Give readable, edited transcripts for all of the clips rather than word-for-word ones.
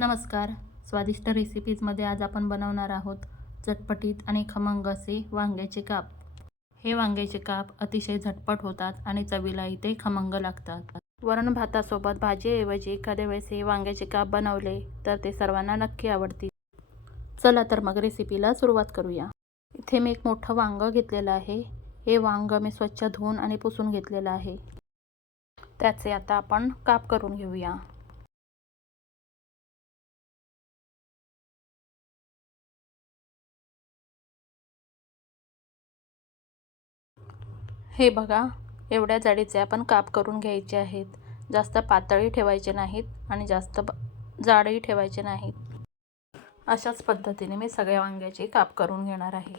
नमस्कार. स्वादिष्ट रेसिपीजमध्ये आज आपण बनवणार आहोत चटपटीत आणि खमंग असे वांग्याचे काप. हे वांग्याचे काप अतिशय झटपट होतात आणि चवीलाही ते खमंग लागतात. वरण भातासोबत भाजीऐवजी एखाद्या वेळेस हे वांग्याचे काप बनवले तर ते सर्वांना नक्की आवडतील. चला तर मग रेसिपीला सुरुवात करूया. इथे मी एक मोठं वांग घेतलेलं आहे. हे वांग मी स्वच्छ धुवून आणि पुसून घेतलेलं आहे. त्याचे आता आपण काप करून घेऊया. हे बघा, एवढ्या जाडीचे आपण काप करून घ्यायचे आहेत. जास्त पातळही ठेवायचे नाहीत आणि जास्त जाडही ठेवायचे नाहीत. अशाच पद्धतीने मी सगळ्या वांग्याचे काप करून घेणार आहे.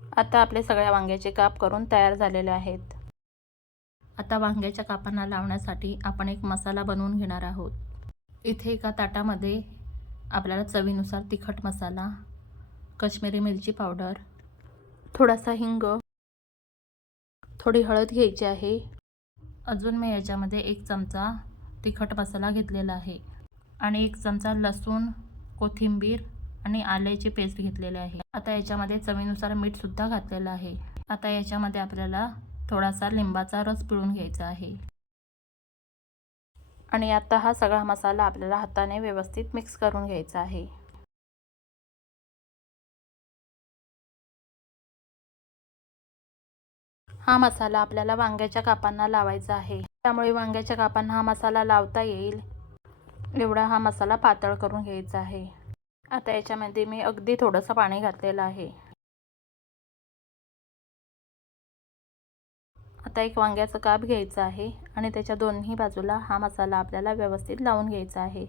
आता आपले सगळ्या वांग्याचे काप करून तयार झालेले आहेत. आता वांग्याच्या कापांना लावण्यासाठी आपण एक मसाला बनवून घेणार आहोत. इथे एका ताटामध्ये आपल्याला चवीनुसार तिखट मसाला, काश्मीरी मिरची पावडर, थोडासा हिंग, थोडी हळद घ्यायची आहे. अजून मी याच्यामध्ये 1 चमचा तिखट मसाला घेतलेला आहे आणि 1 चमचा लसूण, कोथिंबीर आणि आल्याची पेस्ट घेतलेली आहे. आता याच्यामध्ये चवीनुसार मीठ सुद्धा घातलेलं आहे. आता याच्यामध्ये आपल्याला थोडासा लिंबाचा रस पिळून घ्यायचा आहे आणि आता हा सगळा मसाला आपल्याला हाताने व्यवस्थित मिक्स करून घ्यायचा आहे. हा मसाला आपल्याला वांग्याच्या कापांना लावायचा आहे. त्यामुळे वांग्याच्या कापांना हा मसाला लावता येईल एवढा हा मसाला पातळ करून घ्यायचा आहे. आता याच्यामध्ये मी अगदी थोडंसं पाणी घातलेलं आहे. आता एक वांग्याचं काप घ्यायचं आहे आणि त्याच्या दोन्ही बाजूला हा मसाला आपल्याला व्यवस्थित लावून घ्यायचा आहे.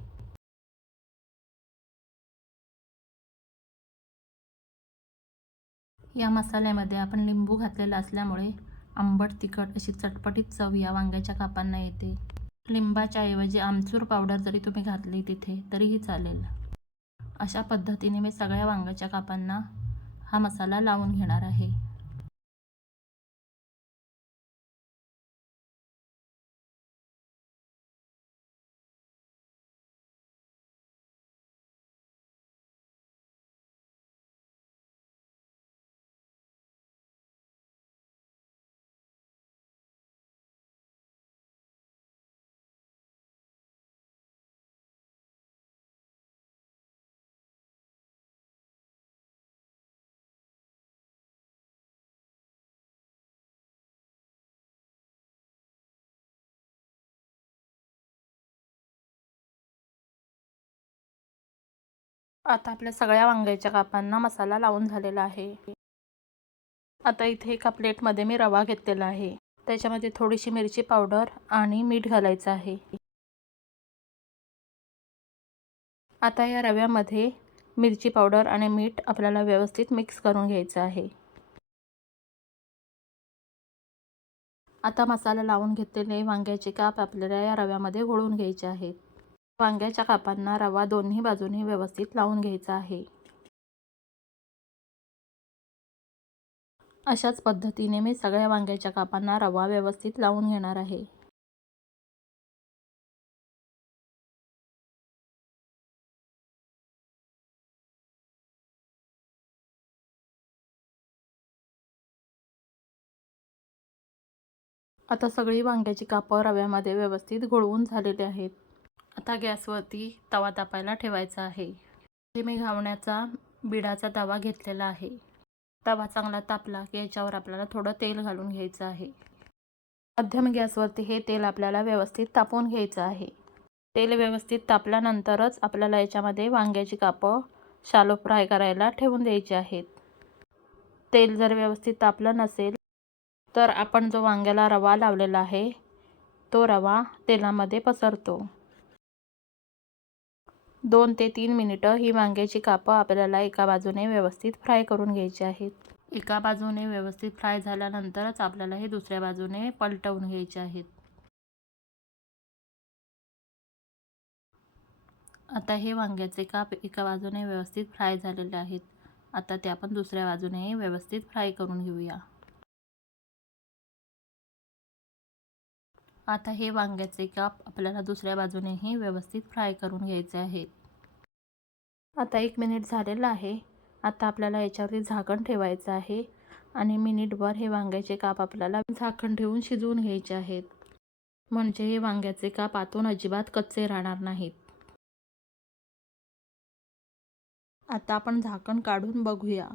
या मसाल्यामध्ये आपण लिंबू घातलेला असल्यामुळे आंबट तिखट अशी चटपटीत चव या वांग्याच्या कापांना येते. लिंबाच्या ऐवजी आमचूर पावडर जरी तुम्ही घातली तिथे तरीही चालेल. अशा पद्धतीने मी सगळ्या वांग्याच्या कापांना हा मसाला लावून घेणार आहे. आता आपल्या सगळ्या वांग्याच्या कापांना मसाला लावून झालेला आहे. आता इथे एका प्लेटमध्ये मी रवा घेतलेला आहे. त्याच्यामध्ये थोडीशी मिरची पावडर आणि मीठ घालायचं आहे. आता या रव्यामध्ये मिरची पावडर आणि मीठ आपल्याला व्यवस्थित मिक्स करून घ्यायचं आहे. आता मसाला लावून घेतलेले वांग्याचे काप आपल्याला या रव्यामध्ये घोळून घ्यायचे आहेत. वांग्याच्या कापांना रवा दोन्ही बाजूनी व्यवस्थित लावून घ्यायचा आहे. अशाच पद्धतीने मी सगळ्या वांग्याच्या कापांना रवा व्यवस्थित लावून घेणार आहे. आता सगळी वांग्याची कापं रव्यामध्ये व्यवस्थित घोळवून झालेले आहेत. आता गॅसवरती तवा तापायला ठेवायचा आहे. इथे मी घावण्याचा बिडाचा तवा घेतलेला आहे. तवा चांगला तापला की याच्यावर आपल्याला थोडं तेल घालून घ्यायचं आहे. मध्यम गॅसवरती हे तेल आपल्याला व्यवस्थित तापवून घ्यायचं आहे. तेल व्यवस्थित तापल्यानंतरच आपल्याला याच्यामध्ये वांग्याची कापं शॅलो फ्राय करायला ठेवून द्यायची आहेत. तेल जर व्यवस्थित तापलं नसेल तर आपण जो वांग्याला रवा लावलेला आहे तो रवा तेलामध्ये पसरतो. 2 ते 3 मिनिटं ही वांग्याची कापं आपल्याला एका बाजूने व्यवस्थित फ्राय करून घ्यायची आहेत. एका बाजूने व्यवस्थित फ्राय झाल्यानंतरच आपल्याला हे दुसऱ्या बाजूने पलटवून घ्यायचे आहेत. आता हे वांग्याचे काप एका बाजूने व्यवस्थित फ्राय झालेले आहेत. आता ते आपण दुसऱ्या बाजूने व्यवस्थित फ्राय करून घेऊया. आता हे वांग्याचे काप आपल्याला दुसऱ्या बाजूनेही व्यवस्थित फ्राय करून घ्यायचे आहेत. आता 1 मिनिट झालेलं आहे. आता आपल्याला याच्यावरती झाकण ठेवायचं आहे आणि मिनिटभर हे वांग्याचे काप आपल्याला झाकण ठेवून शिजवून घ्यायचे आहेत. म्हणजे हे वांग्याचे काप आतून अजिबात कच्चे राहणार नाहीत. आता आपण झाकण काढून बघूया.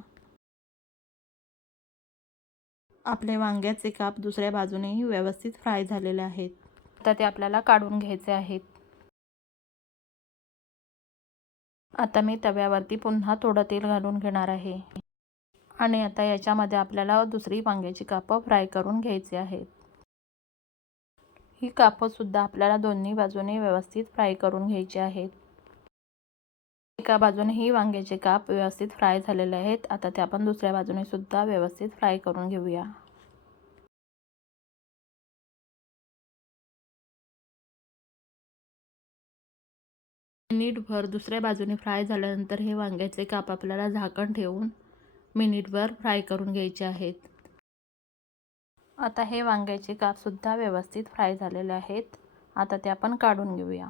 आपले वांग्याचे काप दुसऱ्या बाजूनेही व्यवस्थित फ्राय झालेले आहेत. आता ते आपल्याला काढून घ्यायचे आहेत. आता मी तव्यावरती पुन्हा थोडं तेल घालून घेणार आहे आणि आता याच्यामध्ये आपल्याला दुसरी वांग्याची कापं फ्राय करून घ्यायची आहेत. ही कापं सुद्धा आपल्याला दोन्ही बाजूने व्यवस्थित फ्राय करून घ्यायची आहेत. एका बाजूने ही वांग्याचे काप व्यवस्थित फ्राय झालेले आहेत. आता ते आपण दुसऱ्या बाजूने सुद्धा व्यवस्थित फ्राय करून घेऊया. मिनिटभर दुसऱ्या बाजूने फ्राय झाल्यानंतर हे वांग्याचे काप आपल्याला झाकण ठेवून मिनिटभर फ्राय करून घ्यायचे आहेत. आता हे वांग्याचे काप सुद्धा व्यवस्थित फ्राय झालेले आहेत. आता ते आपण काढून घेऊया.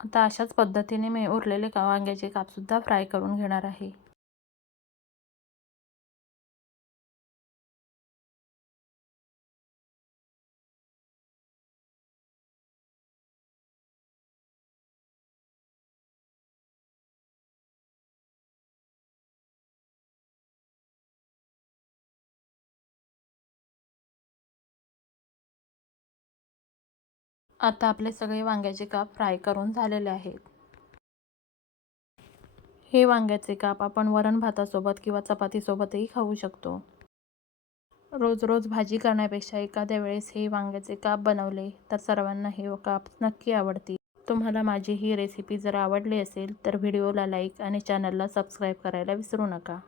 आता अशाच पद्धतीने मी उरलेले वांग्याचे काप सुद्धा फ्राय करून घेणार आहे. आता आपले सगळे वांग्याचे काप फ्राय करून झालेले आहेत. हे वांग्याचे काप आपण वरण भातासोबत किंवा चपातीसोबतही खाऊ शकतो. रोज रोज भाजी करण्यापेक्षा एखाद्या वेळेस हे वांग्याचे काप बनवले तर सर्वांना हे काप नक्की आवडतील. तुम्हाला माझी ही रेसिपी जर आवडली असेल तर व्हिडिओला लाईक आणि चॅनलला सबस्क्राईब करायला विसरू नका.